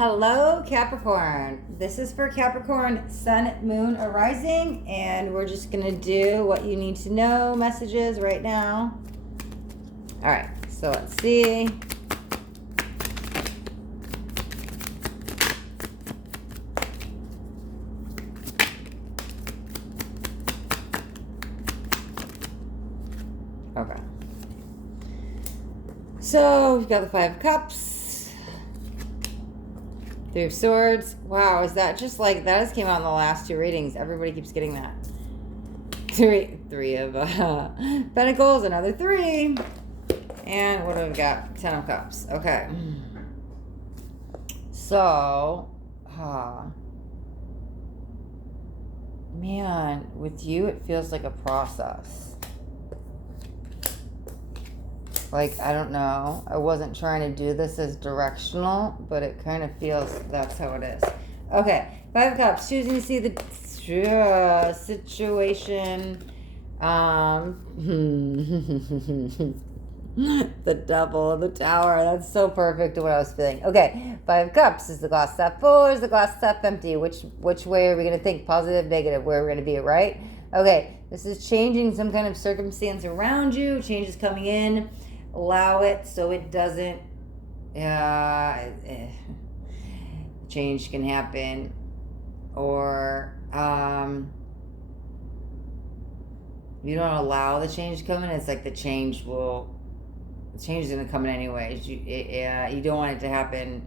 Hello, Capricorn. This is for Capricorn, Sun, Moon, or Rising, and we're just going to do what you need to know messages right now. All right, so let's see. Okay. So we've got the Five of Cups. Three of Swords. Wow, is that just like, that just came out in the last two readings. Everybody keeps getting that. Three of Pentacles, another three. And what do we got? Ten of Cups. Okay. So, man, with you, it feels like a process. Like, I don't know. I wasn't trying to do this as directional, but it kind of feels that's how it is. Okay. Five of Cups. Choosing to see the situation. The Devil, the Tower. That's so perfect to what I was feeling. Okay. Five of Cups. Is the glass half full or is the glass half empty? Which way are we going to think? Positive, negative? Where are we going to be, right? Okay. This is changing some kind of circumstance around you. Change is coming in. Allow it so it doesn't change can happen, or you don't allow the change to come in. It's like the change is going to come in anyways. You don't want it to happen.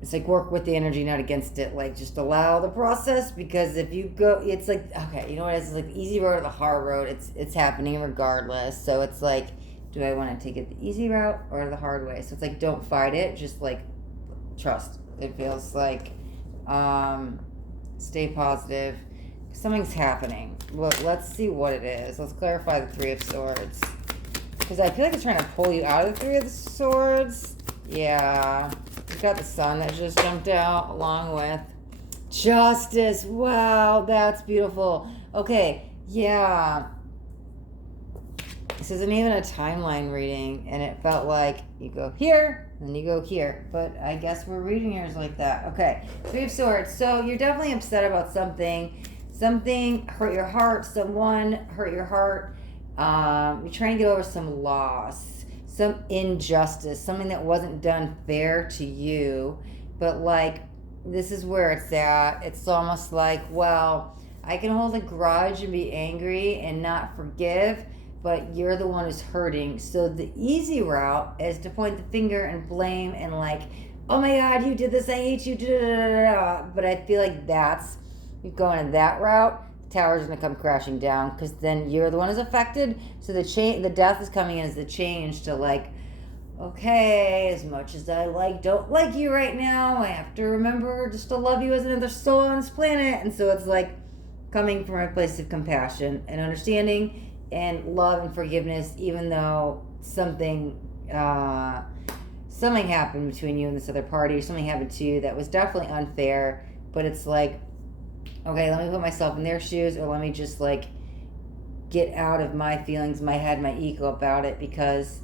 It's like work with the energy, not against it. Like, just allow the process, because if you go, it's like, okay, you know what it is? It's like the easy road or the hard road. It's happening regardless. So it's like, do I want to take it the easy route or the hard way? So it's like, don't fight it. Just like trust. It feels like stay positive. Something's happening. Well, let's see what it is. Let's clarify the Three of Swords, because I feel like it's trying to pull you out of the Three of Swords. Yeah. We've got the Sun that just jumped out along with Justice. Wow, that's beautiful. Okay, yeah. This isn't even a timeline reading, and it felt like you go here, and you go here. But I guess we're reading yours like that. Okay, Three of Swords. So you're definitely upset about something. Something hurt your heart. Someone hurt your heart. You're trying to get over some loss. Some injustice, something that wasn't done fair to you, but like, this is where it's at. It's almost like, well, I can hold a grudge and be angry and not forgive, but you're the one who's hurting. So the easy route is to point the finger and blame and like, oh my God, you did this, I hate you, but I feel like you're going in that route. Tower's going to come crashing down, because then you're the one who's affected. So the death is coming in as the change to like, okay, as much as I don't like you right now, I have to remember just to love you as another soul on this planet. And so it's like coming from a place of compassion and understanding and love and forgiveness, even though something happened between you and this other party, or something happened to you that was definitely unfair. But it's like, okay, let me put myself in their shoes, or let me just like get out of my feelings, my head, my ego about it, because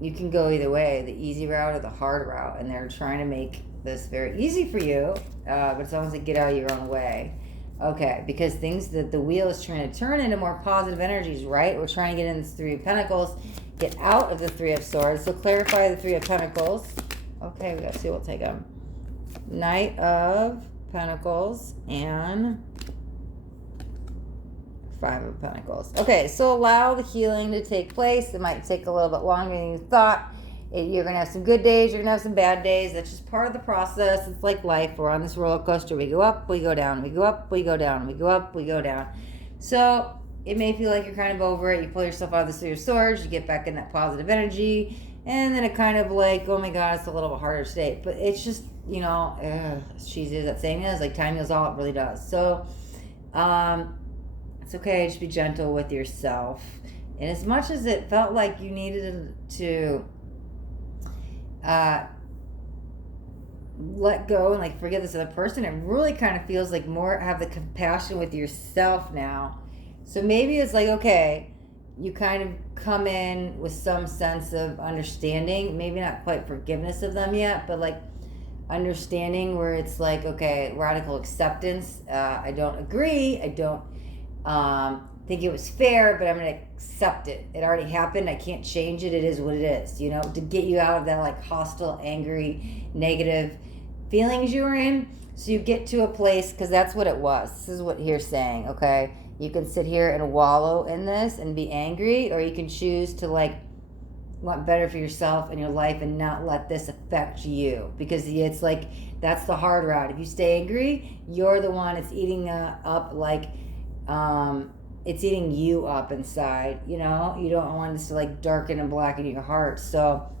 you can go either way, the easy route or the hard route, and they're trying to make this very easy for you, but it's almost like get out of your own way. Okay, because things that the wheel is trying to turn into more positive energies, right? We're trying to get in this Three of Pentacles, get out of the Three of Swords. So clarify the Three of Pentacles. Okay, we gotta see, we'll take them. Knight of Pentacles and Five of Pentacles. Okay, so allow the healing to take place. It might take a little bit longer than you thought. You're going to have some good days. You're going to have some bad days. That's just part of the process. It's like life. We're on this roller coaster. We go up, we go down. We go up, we go down. We go up, we go down. So it may feel like you're kind of over it. You pull yourself out of the Three of Swords. You get back in that positive energy. And then it kind of like, oh my God, it's a little bit harder state. But it's just, you know, as cheesy as that saying is, like time heals all, it really does. So it's okay, just be gentle with yourself. And as much as it felt like you needed to let go and like forgive this other person, it really kind of feels like more have the compassion with yourself now. So maybe it's like, okay, you kind of come in with some sense of understanding, maybe not quite forgiveness of them yet, but like understanding where it's like, okay, radical acceptance. I don't agree. I don't think it was fair, but I'm going to accept it. It already happened. I can't change it. It is what it is, you know, to get you out of that like hostile, angry, negative feelings you were in. So you get to a place, because that's what it was. This is what here's saying, okay? You can sit here and wallow in this and be angry, or you can choose to like want better for yourself and your life and not let this affect you, because it's like that's the hard route. If you stay angry, you're the one it's eating up, like it's eating you up inside, you know. You don't want this to like darken and blacken your heart. So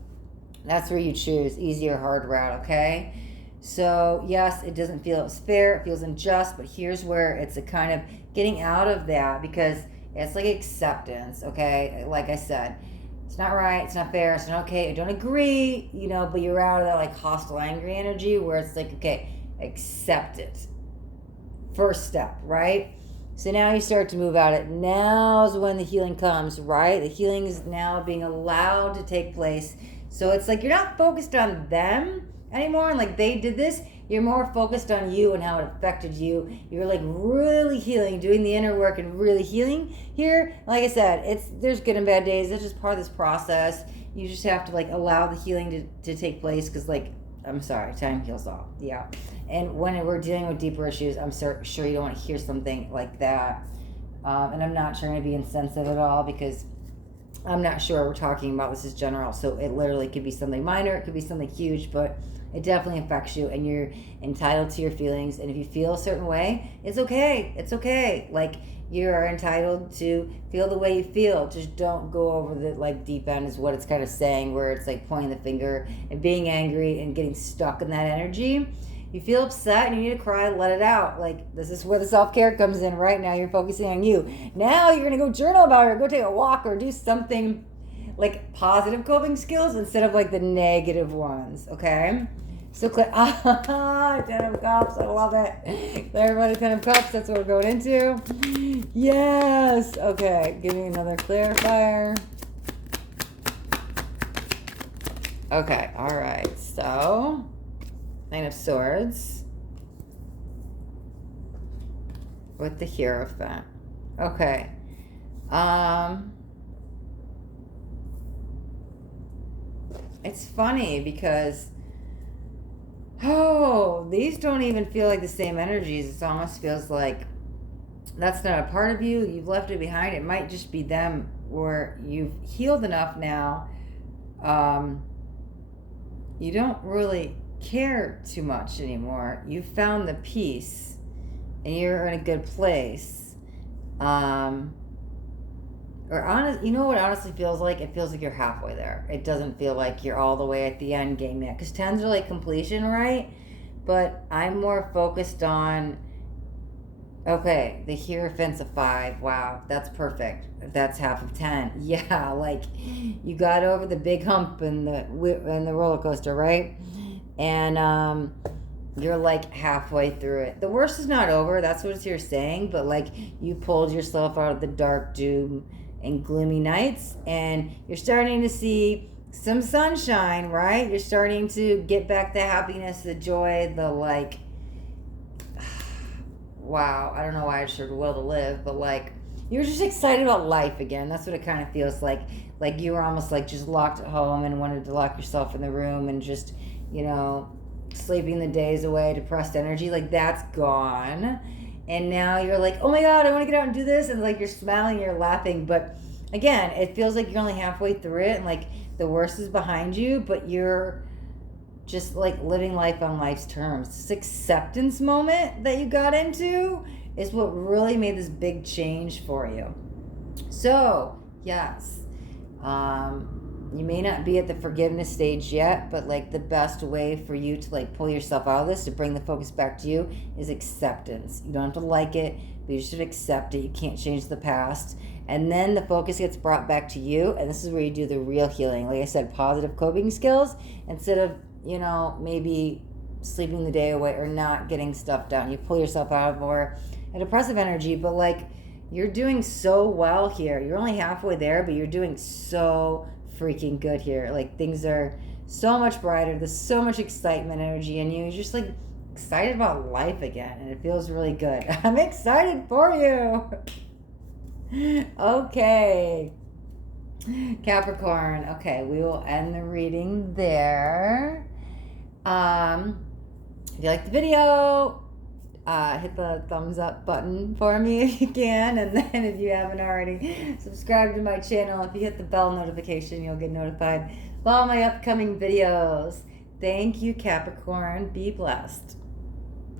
that's where you choose easy or hard route, okay? So yes, it doesn't feel it's fair, it feels unjust, but here's where it's a kind of getting out of that, because it's like acceptance, okay? Like I said, it's not right, it's not fair, it's not okay, I don't agree, you know, but you're out of that like hostile, angry energy where it's like, okay, accept it. First step, right? So now you start to move out it. Now's when the healing comes, right? The healing is now being allowed to take place. So it's like you're not focused on them anymore, and like they did this. You're more focused on you and how it affected you. You're like really healing, doing the inner work and really healing here. Like I said, there's good and bad days. It's just part of this process. You just have to like allow the healing to take place, because like, I'm sorry, time heals all. Yeah. And when we're dealing with deeper issues, I'm sure you don't want to hear something like that. And I'm not trying to be insensitive at all, because I'm not sure we're talking about this as general. So it literally could be something minor, it could be something huge, but it definitely affects you, and you're entitled to your feelings. And if you feel a certain way, it's okay. It's okay. Like, you are entitled to feel the way you feel. Just don't go over the like deep end, is what it's kind of saying, where it's like pointing the finger and being angry and getting stuck in that energy. You feel upset and you need to cry, let it out. Like, this is where the self-care comes in. Right now you're focusing on you. Now you're going to go journal about it, or go take a walk, or do something like positive coping skills instead of like the negative ones, okay? So Ten of Cups, I love it. Everybody, Ten of Cups, that's what we're going into. Yes. Okay, give me another clarifier. Okay, all right. So, Nine of Swords with the Hierophant. Okay. It's funny because these don't even feel like the same energies. It almost feels like that's not a part of you. You've left it behind. It might just be them, where you've healed enough now. You don't really care too much anymore. You found the peace, and you're in a good place. You know what honestly feels like? It feels like you're halfway there. It doesn't feel like you're all the way at the end game yet, because tens are like completion, right? But I'm more focused on, okay, the Hierophant's a 5. Wow, that's perfect. That's half of 10. Yeah, like you got over the big hump in the roller coaster, right? And you're like halfway through it. The worst is not over. That's what it's here saying. But like, you pulled yourself out of the dark doom and gloomy nights, and you're starting to see some sunshine, right? You're starting to get back the happiness, the joy, the like, wow, I don't know why I should will to live, but like, you're just excited about life again. That's what it kind of feels like. Like you were almost like just locked at home and wanted to lock yourself in the room and just, you know, sleeping the days away, depressed energy. Like, that's gone. And now you're like, oh my God, I want to get out and do this. And like, you're smiling, you're laughing. But again, it feels like you're only halfway through it, and like the worst is behind you, but you're just like living life on life's terms. This acceptance moment that you got into is what really made this big change for you. So, yes, you may not be at the forgiveness stage yet, but like the best way for you to like pull yourself out of this, to bring the focus back to you, is acceptance. You don't have to like it, but you should accept it. You can't change the past. And then the focus gets brought back to you, and this is where you do the real healing. Like I said, positive coping skills, instead of, you know, maybe sleeping the day away or not getting stuff done. You pull yourself out of more a depressive energy, but like You're doing so well here. You're only halfway there, but you're doing so freaking good here. Like, things are so much brighter. There's so much excitement energy in you. You're just like excited about life again, and it feels really good. I'm excited for you. Okay. Capricorn. Okay, we will end the reading there. If you like the video, hit the thumbs up button for me if you can, and then if you haven't already, subscribe to my channel. If you hit the bell notification, you'll get notified of all my upcoming videos. Thank you, Capricorn. Be blessed.